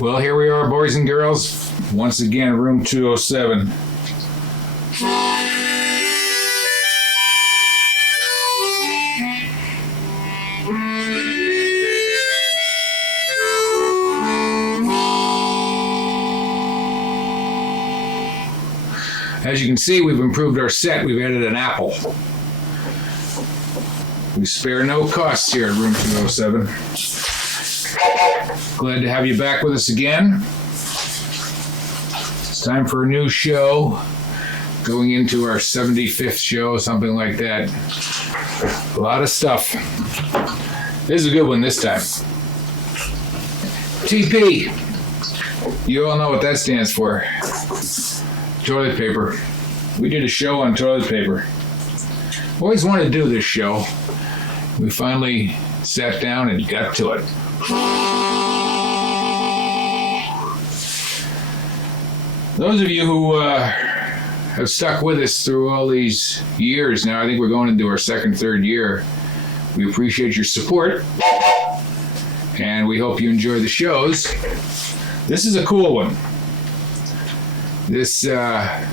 Well, here we are, boys and girls. Once again, room 207. As you can see, we've improved our set. We've added an apple. We spare no costs here at room 207. Glad to have you back with us again. It's time for a new show. Going into our 75th show, something like that. A lot of stuff. This is a good one this time. TP. You all know what that stands for. Toilet paper. We did a show on toilet paper. Always wanted to do this show. We finally sat down and got to it. Those of you who have stuck with us through all these years now, I think we're going into our second, third year. We appreciate your support, and we hope you enjoy the shows. This is a cool one. This, well,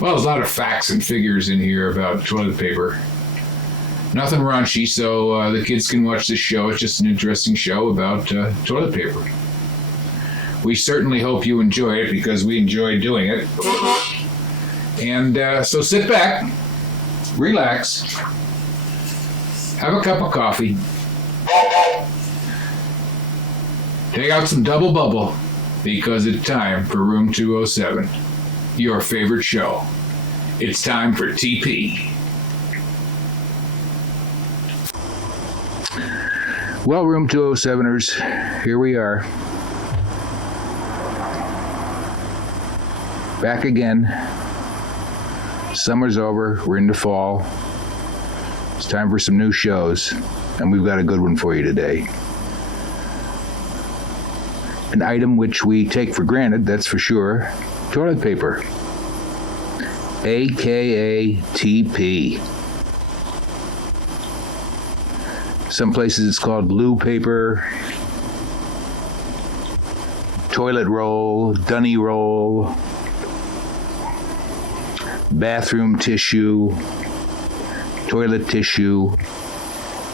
there's a lot of facts and figures in here about toilet paper. Nothing raunchy, so the kids can watch this show. It's just an interesting show about toilet paper. We certainly hope you enjoy it because we enjoy doing it. And so sit back, relax, have a cup of coffee, take out some double bubble because it's time for room 207, your favorite show. It's time for TP. Well, room 207ers, here we are. Back again. Summer's over. We're into fall. It's time for some new shows, and we've got a good one for you today. An item which we take for granted, that's for sure. Toilet paper. AKA TP. Some places it's called blue paper, toilet roll, dunny roll, bathroom tissue, toilet tissue,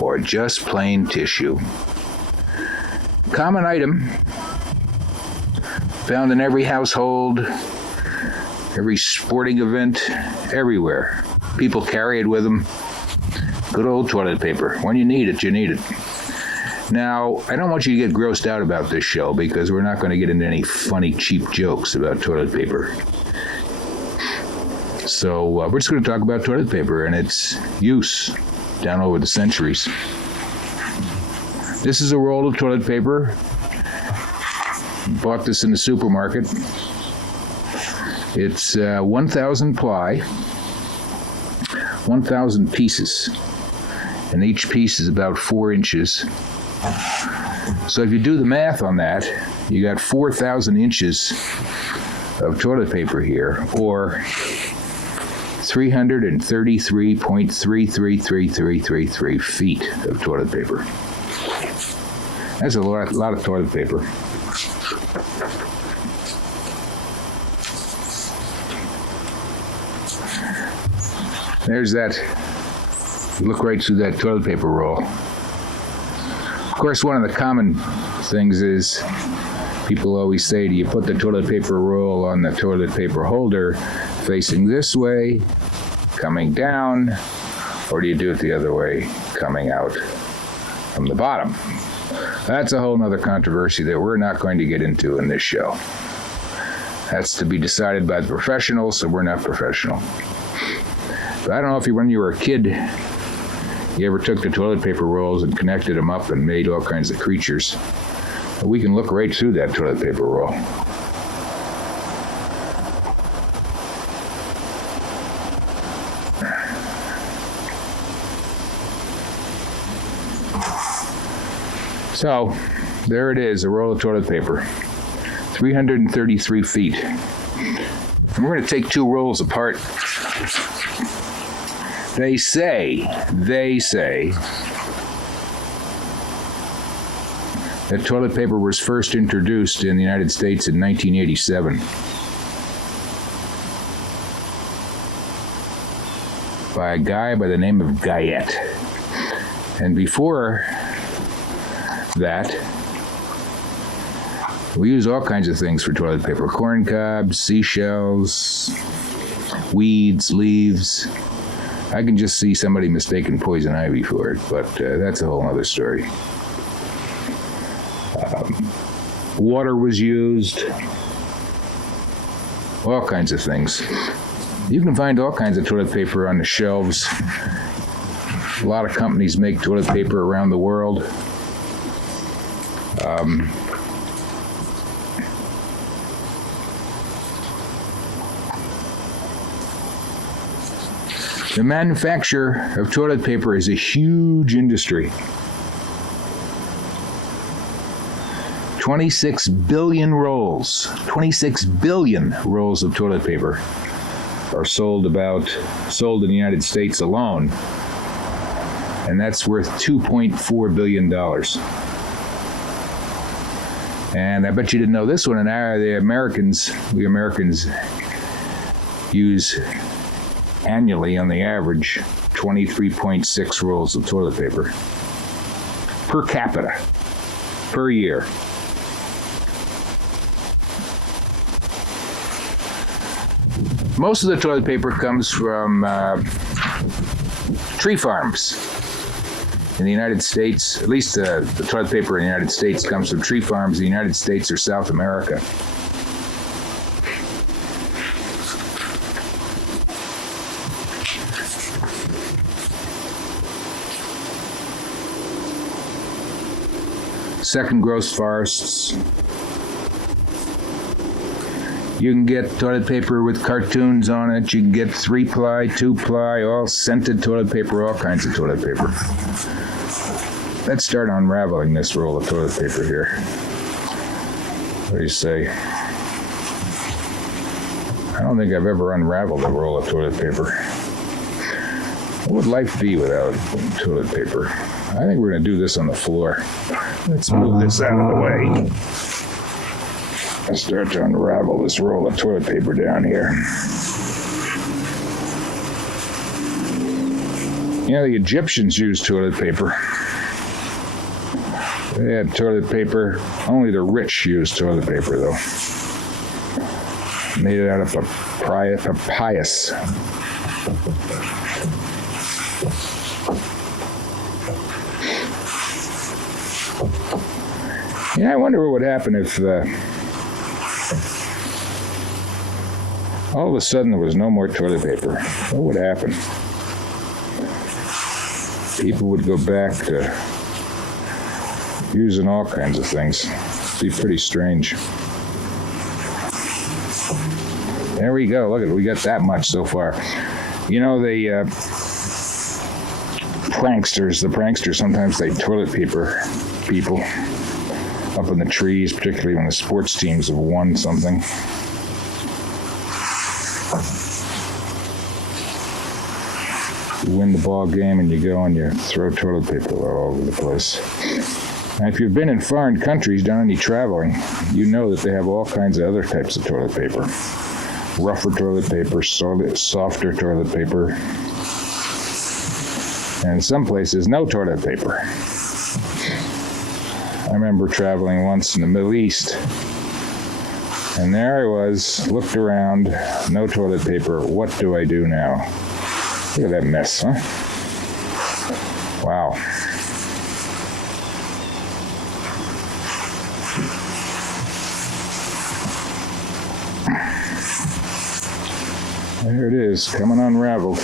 or just plain tissue. Common item found in every household, every sporting event, everywhere. People carry it with them. Good old toilet paper. When you need it, you need it. Now, I don't want you to get grossed out about this show because we're not going to get into any funny, cheap jokes about toilet paper. So we're just going to talk about toilet paper and its use down over the centuries. This is a roll of toilet paper. Bought this in the supermarket. It's 1,000 ply, 1,000 pieces, and each piece is about 4 inches. So if you do the math on that, you got 4,000 inches of toilet paper here, or 333.333333 feet of toilet paper. That's a lot of toilet paper. There's that. Look right through that toilet paper roll. Of course, one of the common things is people always say, do you put the toilet paper roll on the toilet paper holder facing this way, coming down, or do you do it the other way, coming out from the bottom? That's a whole nother controversy that we're not going to get into in this show. That's to be decided by the professionals, so we're not professional. But I don't know if when you were a kid, you ever took the toilet paper rolls and connected them up and made all kinds of creatures. But we can look right through that toilet paper roll. So, there it is, a roll of toilet paper. 333 feet. And we're going to take 2 rolls apart. They say that toilet paper was first introduced in the United States in 1987 by a guy by the name of Guyette. And before that, we use all kinds of things for toilet paper. Corn cobs, seashells, weeds, leaves. I can just see somebody mistaking poison ivy for it, but that's a whole other story. Water was used. All kinds of things. You can find all kinds of toilet paper on the shelves. A lot of companies make toilet paper around the world. The manufacture of toilet paper is a huge industry. 26 billion rolls of toilet paper are sold in the United States alone, and that's worth $2.4 billion. And I bet you didn't know this one, and we Americans use annually, on the average, 23.6 rolls of toilet paper per capita, per year. Most of the toilet paper comes from tree farms in the United States. At least the toilet paper in the United States comes from tree farms in the United States or South America. Second growth forests. You can get toilet paper with cartoons on it. You can get 3-ply, 2-ply, all scented toilet paper, all kinds of toilet paper. Let's start unraveling this roll of toilet paper here. What do you say? I don't think I've ever unraveled a roll of toilet paper. What would life be without toilet paper? I think we're going to do this on the floor. Let's move this out of the way. I start to unravel this roll of toilet paper down here. You know, the Egyptians used toilet paper. They had toilet paper. Only the rich used toilet paper, though. Made it out of papyrus. Yeah, I wonder what would happen if all of a sudden there was no more toilet paper. What would happen? People would go back to using all kinds of things. It'd be pretty strange. There we go. Look at it. We got that much so far. You know, the pranksters, sometimes they toilet paper people up in the trees, particularly when the sports teams have won something. You win the ball game and you go and you throw toilet paper all over the place. Now, if you've been in foreign countries, done any traveling, you know that they have all kinds of other types of toilet paper. Rougher toilet paper, softer toilet paper, and in some places, no toilet paper. I remember traveling once in the Middle East, and there I was, looked around, no toilet paper. What do I do now? Look at that mess, huh? Wow. There it is, coming unraveled.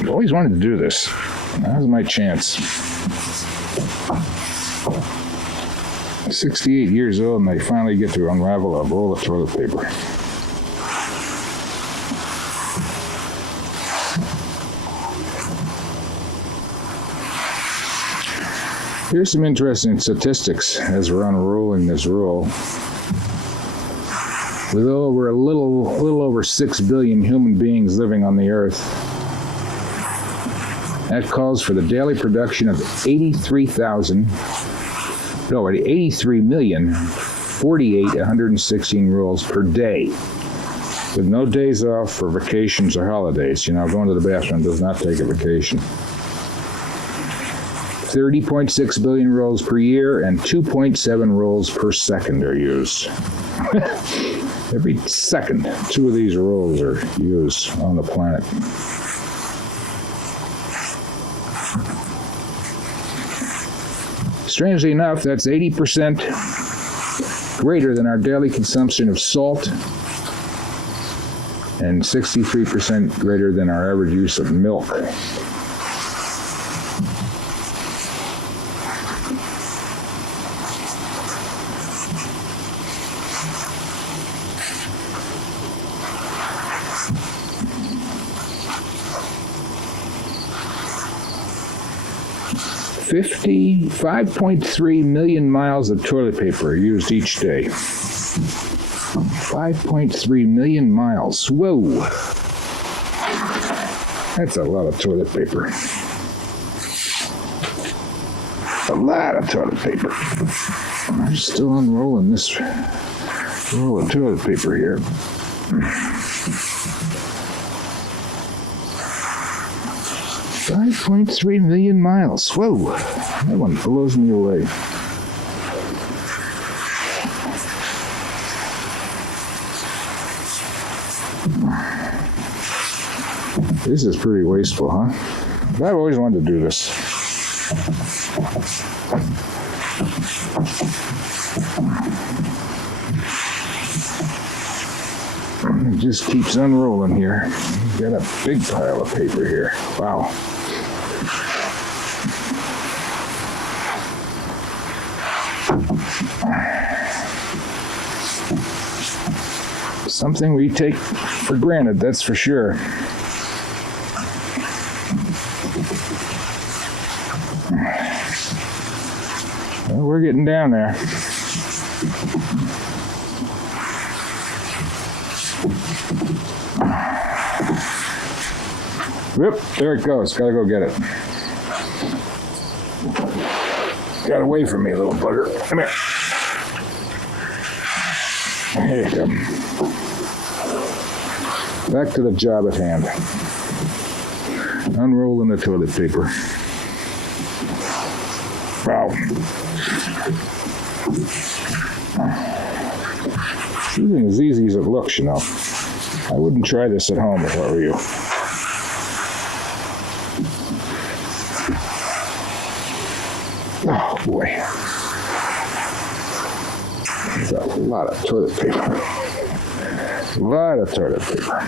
I've always wanted to do this. Now's my chance. 68 years old and I finally get to unravel a roll of toilet paper. Here's some interesting statistics as we're unrolling this roll. With a little over 6 billion human beings living on the earth, That calls for the daily production of 83,048,116 rolls per day, with no days off for vacations or holidays. You know, going to the bathroom does not take a vacation. 30.6 billion rolls per year and 2.7 rolls per second are used. Every second, 2 of these rolls are used on the planet. Strangely enough, that's 80% greater than our daily consumption of salt and 63% greater than our average use of milk. $55.3 million miles of toilet paper are used each day. 5.3 million miles. Whoa! That's a lot of toilet paper. A lot of toilet paper. I'm still unrolling this roll of toilet paper here. 5.3 million miles. Whoa, that one blows me away. This is pretty wasteful, huh? But I've always wanted to do this. It just keeps unrolling here. Got a big pile of paper here. Wow. Something we take for granted, that's for sure. Well, we're getting down there. Whoop, there it goes. Gotta go get it. Got away from me, little bugger. Come here. Here you come. Back to the job at hand. Unrolling the toilet paper. Wow. This isn't as easy as it looks, you know. I wouldn't try this at home if I were you. Oh boy. There's a lot of toilet paper. A lot of toilet paper.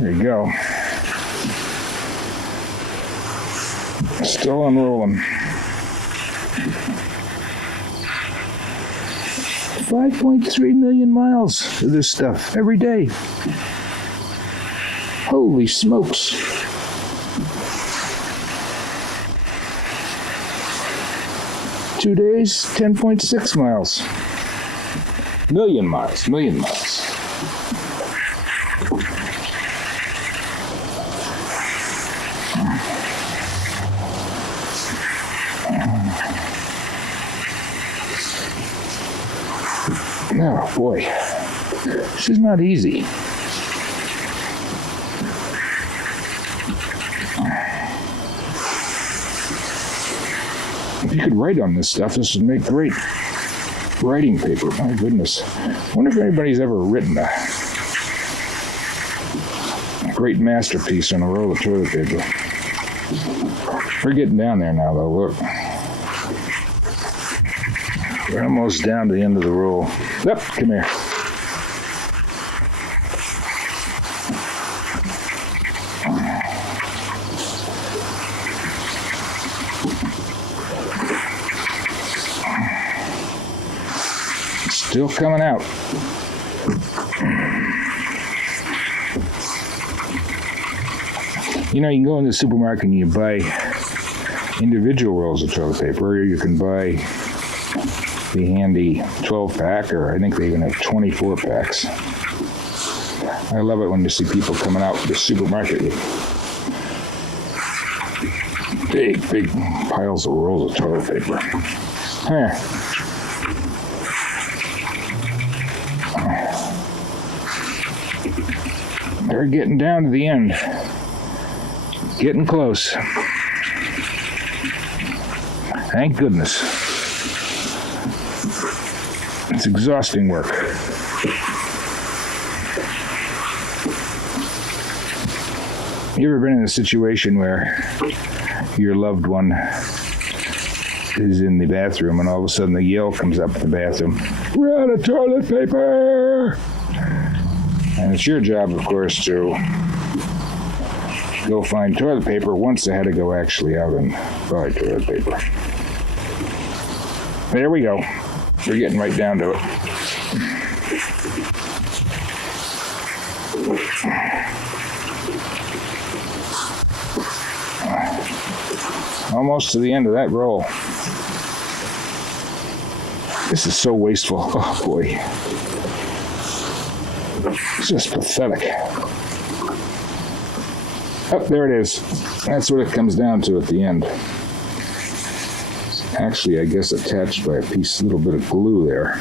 There you go. Still unrolling. 5.3 million miles of this stuff every day. Holy smokes. Two days, 10.6 miles. Million miles. Oh boy, this is not easy. If you could write on this stuff, this would make great writing paper. My goodness. I wonder if anybody's ever written a great masterpiece on a roll of toilet paper. We're getting down there now, though. Look. We're almost down to the end of the roll. Yep, come here. Still coming out. You know, you can go in the supermarket and you buy individual rolls of toilet paper, or you can buy the handy 12-pack, or I think they even have 24 packs. I love it when you see people coming out to the supermarket with big piles of rolls of toilet paper. They're getting down to the end. Getting close. Thank goodness. It's exhausting work. You ever been in a situation where your loved one is in the bathroom and all of a sudden the yell comes up in the bathroom, "We're out of toilet paper!" And it's your job, of course, to go find toilet paper once they had to go actually out and buy toilet paper. There we go. We're getting right down to it. Almost to the end of that roll. This is so wasteful. Oh boy. It's just pathetic. Oh, there it is. That's what it comes down to at the end. Actually, I guess attached by a little bit of glue there.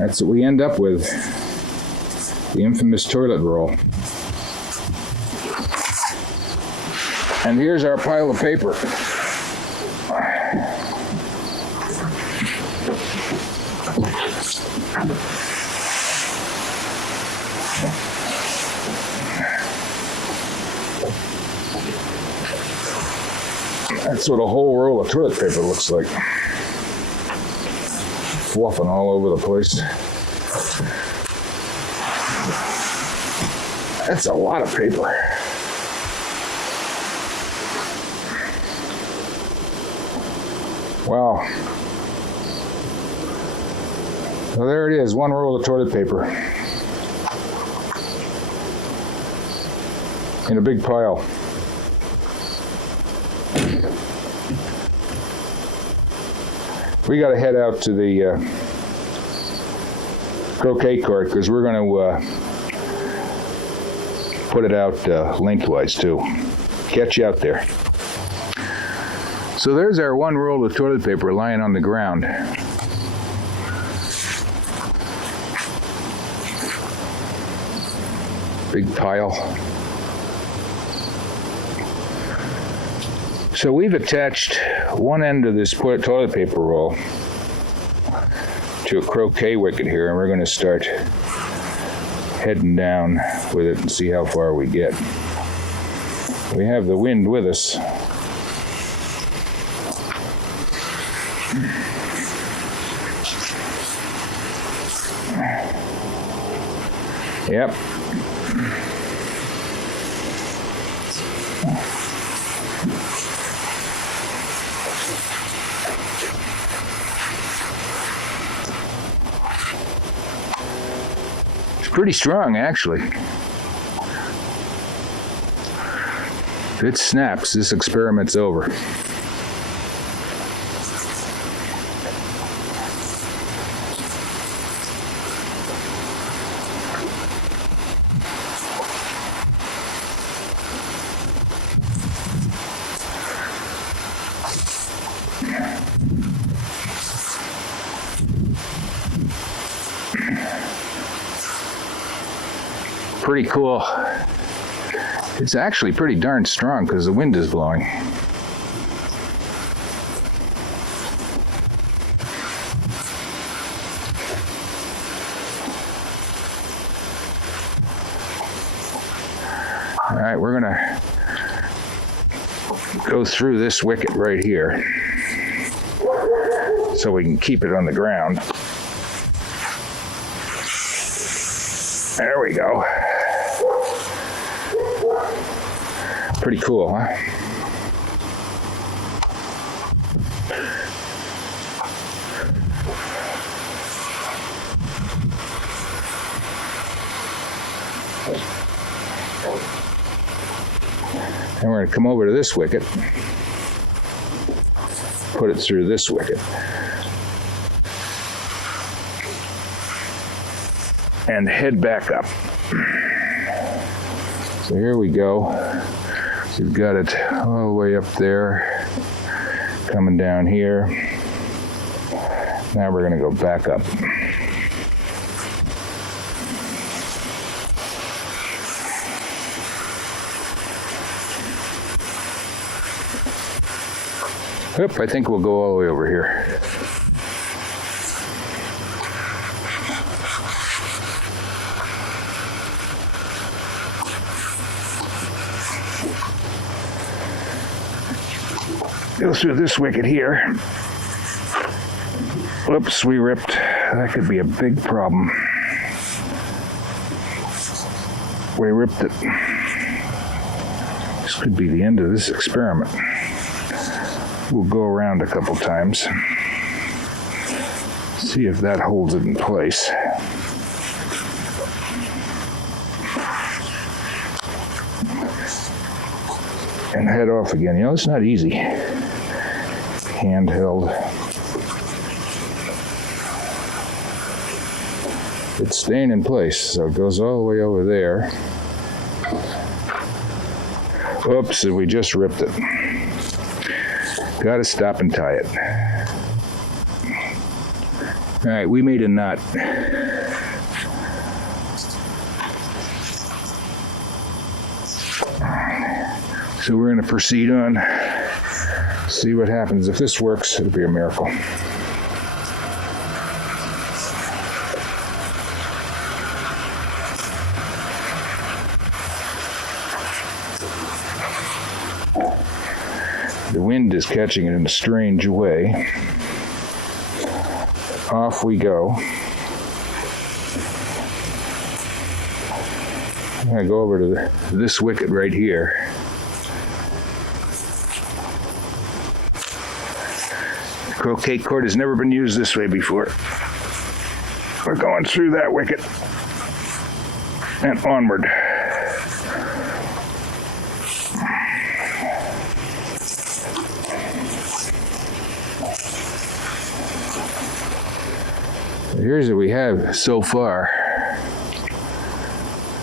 That's what we end up with. The infamous toilet roll. And here's our pile of paper. That's what a whole roll of toilet paper looks like. Fluffing all over the place. That's a lot of paper. Wow. So there it is, one roll of toilet paper. In a big pile. We got to head out to the croquet court because we're going to put it out lengthwise too. Catch you out there. So there's our one roll of toilet paper lying on the ground. Big pile. So we've attached one end of this toilet paper roll to a croquet wicket here, and we're going to start heading down with it and see how far we get. We have the wind with us. Yep. Pretty strong, actually. If it snaps, this experiment's over. Pretty cool. It's actually pretty darn strong because the wind is blowing. All right, we're gonna go through this wicket right here so we can keep it on the ground. There we go. Pretty cool, huh? And we're going to come over to this wicket, put it through this wicket, and head back up. So here we go. We've got it all the way up there, coming down here. Now we're going to go back up. Oop, I think we'll go all the way over here. Go through this wicket here. Whoops, we ripped. That could be a big problem. We ripped it. This could be the end of this experiment. We'll go around a couple times. See if that holds it in place. And head off again. You know, it's not easy. Handheld. It's staying in place, so it goes all the way over there. Oops, and we just ripped it. Gotta stop and tie it. All right, we made a knot. So we're gonna proceed on, see what happens. If this works, it'll be a miracle. The wind is catching it in a strange way. Off we go. I'm gonna go over to this wicket right here. The croquet court has never been used this way before. We're going through that wicket and onward. Here's what we have so far.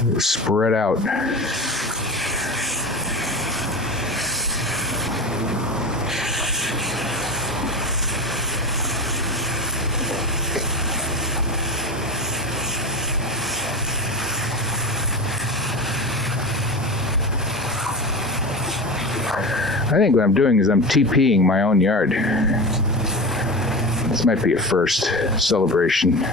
It's spread out. I think what I'm doing is I'm TPing my own yard. This might be a first celebration.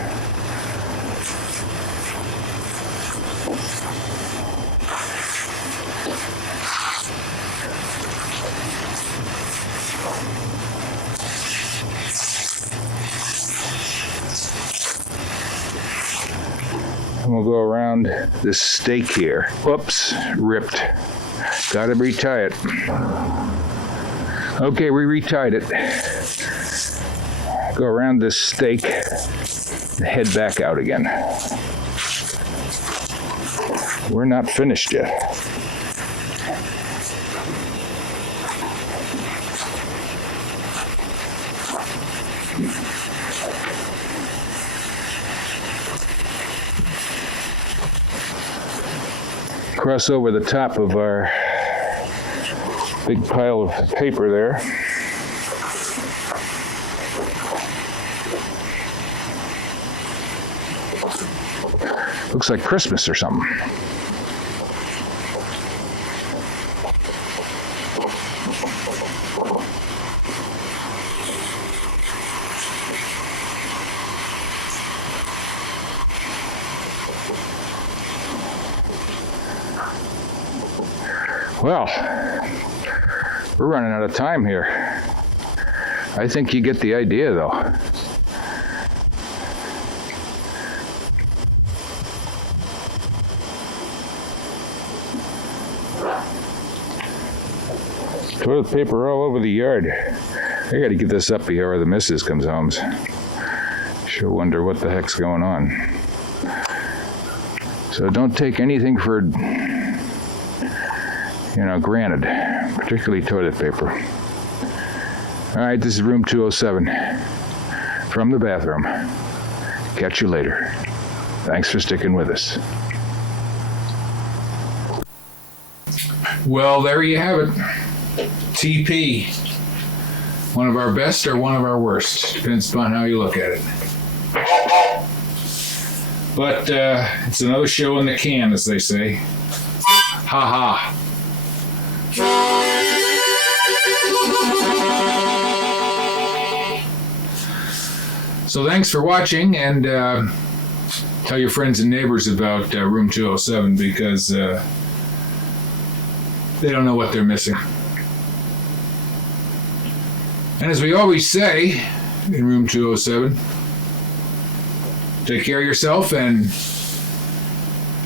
And we'll go around this stake here. Whoops, ripped. Gotta retie it. Okay, we retied it. Go around this stake and head back out again. We're not finished yet. Cross over the top of our big pile of paper there. Looks like Christmas or something. Well, we're running out of time here. I think you get the idea, though. Toilet paper all over the yard. I gotta get this up before the missus comes home. She'll wonder what the heck's going on. So don't take anything for granted, particularly toilet paper. All right, this is room 207 from the bathroom. Catch you later. Thanks for sticking with us. Well, there you have it. TP. One of our best or one of our worst. Depends upon how you look at it. But it's another show in the can, as they say. Ha ha. So thanks for watching, and tell your friends and neighbors about room 207 because they don't know what they're missing. And as we always say in room 207, take care of yourself and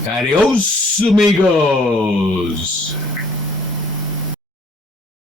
adios, amigos.